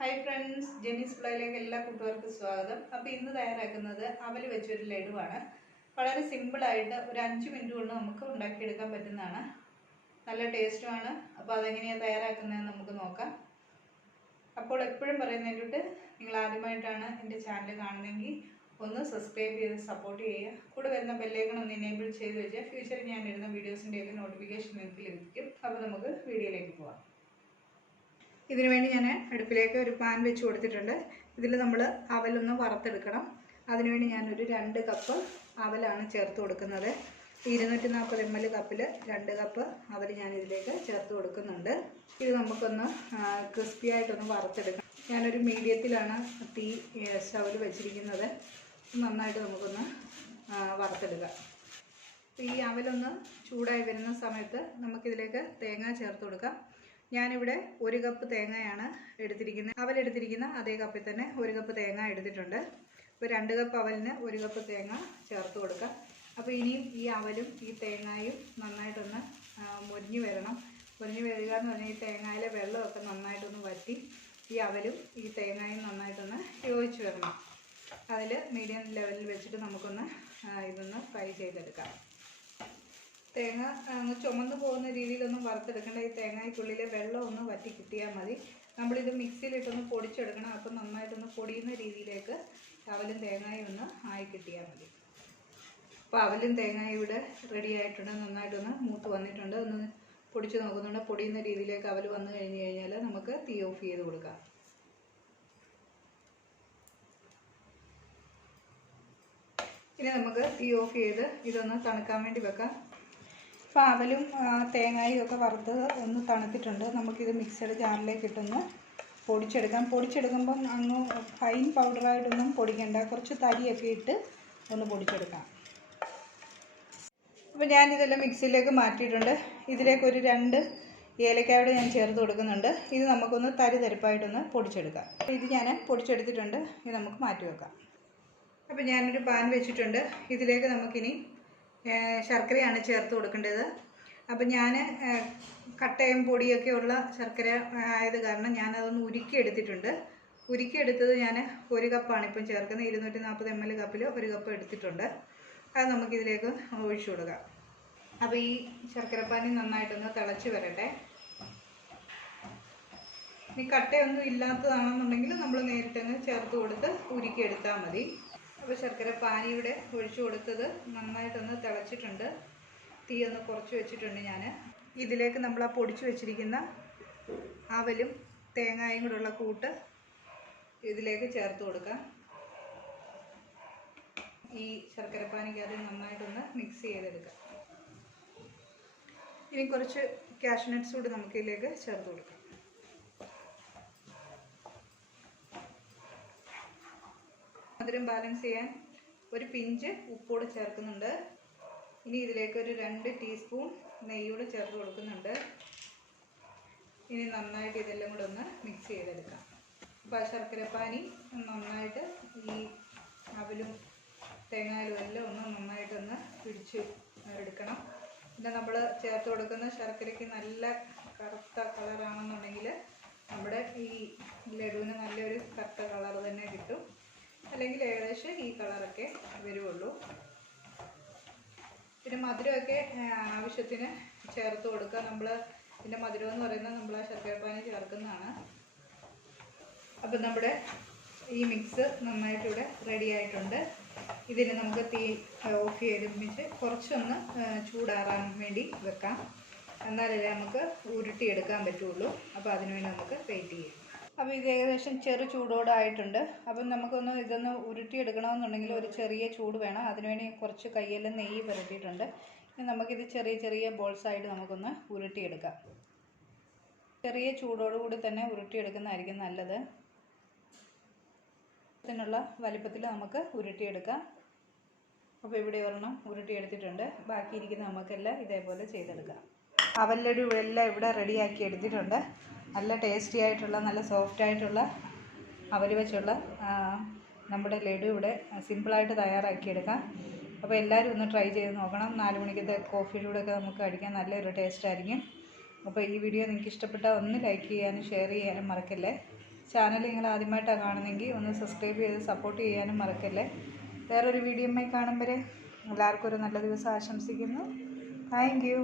Hi friends, JENY'S VLOGs स्वागतम. അപ്പോൾ ഇന്ന് തയ്യാറാക്കുന്നത് അവൽ വെച്ചൊരു ലഡുവാണ്. വളരെ സിമ്പിൾ ആയിട്ട് ഒരു 5 മിനിറ്റ് കൊണ്ട് നമുക്ക് ഉണ്ടാക്കി എടുക്കാൻ പറ്റുന്നതാണ്. നല്ല ടേസ്റ്റുമാണ്. അപ്പോൾ അതെങ്ങനെയാണ് തയ്യാറാക്കുന്നതെന്ന് നമുക്ക് നോക്കാം. അപ്പോൾ എപ്പോഴും പറയുന്നതിലൂടെ നിങ്ങൾ ആദ്യമായിട്ടാണ് എൻ്റെ ചാനൽ കാണുന്നതെങ്കിൽ ഒന്ന് സബ്സ്ക്രൈബ് ചെയ്ത് സപ്പോർട്ട് ചെയ്യുക. കൂടെ വരുന്ന ബെൽ ഐക്കൺ ഒന്ന് എനേബിൾ ചെയ്ത് വെച്ചാൽ ഫ്യൂച്ചറിൽ ഞാൻ ഇടുന്ന വീഡിയോസിൻ്റെയൊക്കെ നോട്ടിഫിക്കേഷൻ നിങ്ങൾക്ക് ലഭിക്കും. അപ്പോൾ നമുക്ക് വീഡിയോയിലേക്ക് പോകാം. ഇതിനു വേണ്ടി ഞാൻ അടുപ്പിലേക്ക് ഒരു പാൻ വെച്ച് കൊടുത്തിട്ടുണ്ട്. ഇതിൽ നമ്മൾ അവലൊന്ന് വറുത്തെടുക്കണം. അതിനുവേണ്ടി ഞാനൊരു 2 കപ്പ് അവലാണ് ചേർത്ത് കൊടുക്കുന്നത്. 240 ml കപ്പിൽ 2 കപ്പ് അവൽ ഞാൻ ഇതിലേക്ക് ചേർത്ത് കൊടുക്കുന്നുണ്ട്. ഇത് നമുക്കൊന്ന് ക്രിസ്പി ആയിട്ടൊന്ന് വറുത്തെടുക്കണം. ഞാനൊരു മീഡിയത്തിലാണ് തീ സ്റ്റൗവിൽ വെച്ചിരിക്കുന്നത്. നന്നായിട്ട് നമുക്കൊന്ന് വറുത്തെടുക്കാം. ഈ അവലൊന്ന് ചൂടായി വരുന്ന സമയത്ത് നമുക്കിതിലേക്ക് തേങ്ങ ചേർത്ത് കൊടുക്കാം. ഞാനിവിടെ 1 കപ്പ് തേങ്ങയാണ് എടുത്തിരിക്കുന്നത്. അവലെടുത്തിരിക്കുന്ന അതേ കപ്പിൽ തന്നെ 1 കപ്പ് തേങ്ങ എടുത്തിട്ടുണ്ട്. അപ്പോൾ 2 കപ്പ് അവലിന് 1 കപ്പ് തേങ്ങ ചേർത്ത് കൊടുക്കാം. അപ്പോൾ ഇനിയും ഈ അവലും ഈ തേങ്ങയും നന്നായിട്ടൊന്ന് മുരിഞ്ഞ് വരണം. മുരിഞ്ഞ് വരിക എന്ന് പറഞ്ഞാൽ ഈ തേങ്ങയിലെ വെള്ളമൊക്കെ നന്നായിട്ടൊന്ന് വറ്റി ഈ അവലും ഈ തേങ്ങയും നന്നായിട്ടൊന്ന് യോജിച്ച് വരണം. അതിൽ മീഡിയം ലെവലിൽ വെച്ചിട്ട് നമുക്കൊന്ന് ഇതൊന്ന് ഫ്രൈ ചെയ്തെടുക്കാം. തേങ്ങ അങ്ങ് ചുമന്ന് പോകുന്ന രീതിയിലൊന്നും വറുത്തെടുക്കേണ്ട. ഈ തേങ്ങയ്ക്കുള്ളിലെ വെള്ളം ഒന്ന് വറ്റി കിട്ടിയാൽ മതി. നമ്മളിത് മിക്സിയിലിട്ടൊന്ന് പൊടിച്ചെടുക്കണം. അപ്പം നന്നായിട്ടൊന്ന് പൊടിയുന്ന രീതിയിലേക്ക് അവലും തേങ്ങയും ഒന്ന് ആയി കിട്ടിയാൽ മതി. അപ്പോൾ അവലും തേങ്ങയും ഇവിടെ റെഡി ആയിട്ടുണ്ട്. നന്നായിട്ടൊന്ന് മൂത്ത് വന്നിട്ടുണ്ട്. ഒന്ന് പൊടിച്ച് നോക്കുന്നുണ്ട്. പൊടിയുന്ന രീതിയിലേക്ക് അവൽ വന്നു കഴിഞ്ഞ് കഴിഞ്ഞാൽ നമുക്ക് തീ ഓഫ് ചെയ്ത് കൊടുക്കാം. ഇനി നമുക്ക് തീ ഓഫ് ചെയ്ത് ഇതൊന്ന് തണുക്കാൻ വേണ്ടി വെക്കാം. അപ്പോൾ അവലും തേങ്ങയും ഒക്കെ വറുത്ത് ഒന്ന് തണുത്തിട്ടുണ്ട്. നമുക്കിത് മിക്സഡ് ജാറിലേക്ക് ഇട്ടൊന്ന് പൊടിച്ചെടുക്കാം. പൊടിച്ചെടുക്കുമ്പം അങ്ങ് ഫൈൻ പൗഡറായിട്ടൊന്നും പൊടിക്കണ്ട. കുറച്ച് തരിയൊക്കെ ഇട്ട് ഒന്ന് പൊടിച്ചെടുക്കാം. അപ്പോൾ ഞാനിതെല്ലാം മിക്സിയിലേക്ക് മാറ്റിയിട്ടുണ്ട്. ഇതിലേക്കൊരു 2 ഏലക്കായോടെ ഞാൻ ചേർത്ത് കൊടുക്കുന്നുണ്ട്. ഇത് നമുക്കൊന്ന് തരിപ്പായിട്ടൊന്ന് പൊടിച്ചെടുക്കാം. അപ്പോൾ ഇത് ഞാൻ പൊടിച്ചെടുത്തിട്ടുണ്ട്. ഇത് നമുക്ക് മാറ്റി വെക്കാം. അപ്പോൾ ഞാനൊരു പാൻ വെച്ചിട്ടുണ്ട്. ഇതിലേക്ക് നമുക്കിനി ശർക്കരയാണ് ചേർത്ത് കൊടുക്കേണ്ടത്. അപ്പം ഞാൻ കട്ടയും പൊടിയൊക്കെ ഉള്ള ശർക്കര ആയത് കാരണം ഞാനതൊന്ന് ഉരുക്കിയെടുത്തിട്ടുണ്ട്. ഉരുക്കിയെടുത്തത് ഞാൻ 1 കപ്പാണ് ഇപ്പം ചേർക്കുന്നത്. 240 ml കപ്പിൽ 1 കപ്പ് എടുത്തിട്ടുണ്ട്. അത് നമുക്കിതിലേക്ക് ഒഴിച്ചു കൊടുക്കാം. അപ്പോൾ ഈ ശർക്കരപ്പാനി നന്നായിട്ടൊന്ന് തിളച്ച് വരട്ടെ. ഇനി കട്ടയൊന്നും ഇല്ലാത്തതാണെന്നുണ്ടെങ്കിൽ നമ്മൾ നേരിട്ടങ്ങ് ചേർത്ത് കൊടുത്ത് ഉരുക്കിയെടുത്താൽ മതി. അപ്പോൾ ശർക്കര പാനി ഇവിടെ ഒഴിച്ചു കൊടുത്തത് നന്നായിട്ടൊന്ന് തിളച്ചിട്ടുണ്ട്. തീ ഒന്ന് കുറച്ച് വെച്ചിട്ടുണ്ട് ഞാൻ. ഇതിലേക്ക് നമ്മൾ ആ പൊടിച്ച് വെച്ചിരിക്കുന്ന അവലും തേങ്ങയും കൂടെയുള്ള കൂട്ട് ഇതിലേക്ക് ചേർത്ത് കൊടുക്കാം. ഈ ശർക്കര പാനിക്കകത്ത് നന്നായിട്ടൊന്ന് മിക്സ് ചെയ്തെടുക്കാം. ഇനി കുറച്ച് കാഷ്യൂ നട്ട്സ് കൂടി നമുക്കിതിലേക്ക് ചേർത്ത് കൊടുക്കാം. മധുരം ബാലൻസ് ചെയ്യാൻ ഒരു പിഞ്ച് ഉപ്പോട് ചേർക്കുന്നുണ്ട്. ഇനി ഇതിലേക്ക് ഒരു 2 ടീസ്പൂൺ നെയ്യോട് ചേർത്ത് കൊടുക്കുന്നുണ്ട്. ഇനി നന്നായിട്ട് ഇതെല്ലാം കൂടെ ഒന്ന് മിക്സ് ചെയ്തെടുക്കാം. അപ്പോൾ ആ ശർക്കരപ്പാനി നന്നായിട്ട് ഈ അവലും തേങ്ങാലും എല്ലാം ഒന്ന് നന്നായിട്ടൊന്ന് പിടിച്ച് എടുക്കണം. പിന്നെ നമ്മൾ ചേർത്ത് കൊടുക്കുന്ന ശർക്കരയ്ക്ക് നല്ല കറുത്ത കളറാണെന്നുണ്ടെങ്കിൽ നമ്മുടെ ഈ ലഡുവിന് നല്ലൊരു കറുത്ത കളർ തന്നെ കിട്ടും. അല്ലെങ്കിൽ ഏകദേശം ഈ കളറൊക്കെ വരുള്ളൂ. പിന്നെ മധുരമൊക്കെ ആവശ്യത്തിന് ചേർത്ത് കൊടുക്കുക. നമ്മൾ ഇതിൻ്റെ മധുരം എന്ന് പറയുന്നത് നമ്മൾ ആ ശർക്കരപ്പാനി ചേർക്കുന്നതാണ്. അപ്പം നമ്മുടെ ഈ മിക്സ് നന്നായിട്ട് ഇവിടെ റെഡി ആയിട്ടുണ്ട്. ഇതിന് നമുക്ക് തീ ഓഫ് ചെയ്തിട്ട് കുറച്ചൊന്ന് ചൂടാറാൻ വേണ്ടി വെക്കാം. എന്നാലേ നമുക്ക് ഉരുട്ടിയെടുക്കാൻ പറ്റുള്ളൂ. അപ്പോൾ അതിനുവേണ്ടി നമുക്ക് വെയിറ്റ് ചെയ്യാം. അപ്പോൾ ഇത് ഏകദേശം ചെറു ചൂടോടായിട്ടുണ്ട്. അപ്പം നമുക്കൊന്ന് ഇതൊന്ന് ഉരുട്ടിയെടുക്കണമെന്നുണ്ടെങ്കിൽ ഒരു ചെറിയ ചൂട് വേണം. അതിനുവേണ്ടി കുറച്ച് കയ്യെല്ലാം നെയ്യ് പുരട്ടിയിട്ടുണ്ട്. നമുക്കിത് ചെറിയ ബോൾസായിട്ട് നമുക്കൊന്ന് ഉരുട്ടിയെടുക്കാം. ചെറിയ ചൂടോടുകൂടി തന്നെ ഉരുട്ടിയെടുക്കുന്നതായിരിക്കും നല്ലത്. ഇതിനുള്ള വലിപ്പത്തിൽ നമുക്ക് ഉരുട്ടിയെടുക്കാം. അപ്പോൾ ഇവിടെ ഒരെണ്ണം ഉരുട്ടിയെടുത്തിട്ടുണ്ട്. ബാക്കിയിരിക്കുന്ന നമുക്കെല്ലാം ഇതേപോലെ ചെയ്തെടുക്കാം. അവൽ ലഡു എല്ലാം ഇവിടെ റെഡിയാക്കി എടുത്തിട്ടുണ്ട്. നല്ല ടേസ്റ്റി ആയിട്ടുള്ള നല്ല സോഫ്റ്റ് ആയിട്ടുള്ള അവൽ വെച്ചുള്ള നമ്മുടെ ലഡു ഇവിടെ സിമ്പിളായിട്ട് തയ്യാറാക്കിയെടുക്കാം. അപ്പോൾ എല്ലാവരും ഒന്ന് ട്രൈ ചെയ്ത് നോക്കണം. 4 മണിക്കത്തെ കോഫിയുടെ കൂടെയൊക്കെ നമുക്ക് കഴിക്കാൻ നല്ലൊരു ടേസ്റ്റ് ആയിരിക്കും. അപ്പോൾ ഈ വീഡിയോ നിങ്ങൾക്ക് ഇഷ്ടപ്പെട്ടാൽ ഒന്ന് ലൈക്ക് ചെയ്യാനും ഷെയർ ചെയ്യാനും മറക്കല്ലേ. ചാനൽ നിങ്ങൾ ആദ്യമായിട്ടാണ് കാണുന്നതെങ്കിൽ ഒന്ന് സബ്സ്ക്രൈബ് ചെയ്ത് സപ്പോർട്ട് ചെയ്യാനും മറക്കല്ലേ. വേറൊരു വീഡിയോയുമായി കാണും വരെ എല്ലാവർക്കും ഒരു നല്ല ദിവസം ആശംസിക്കുന്നു. Thank you.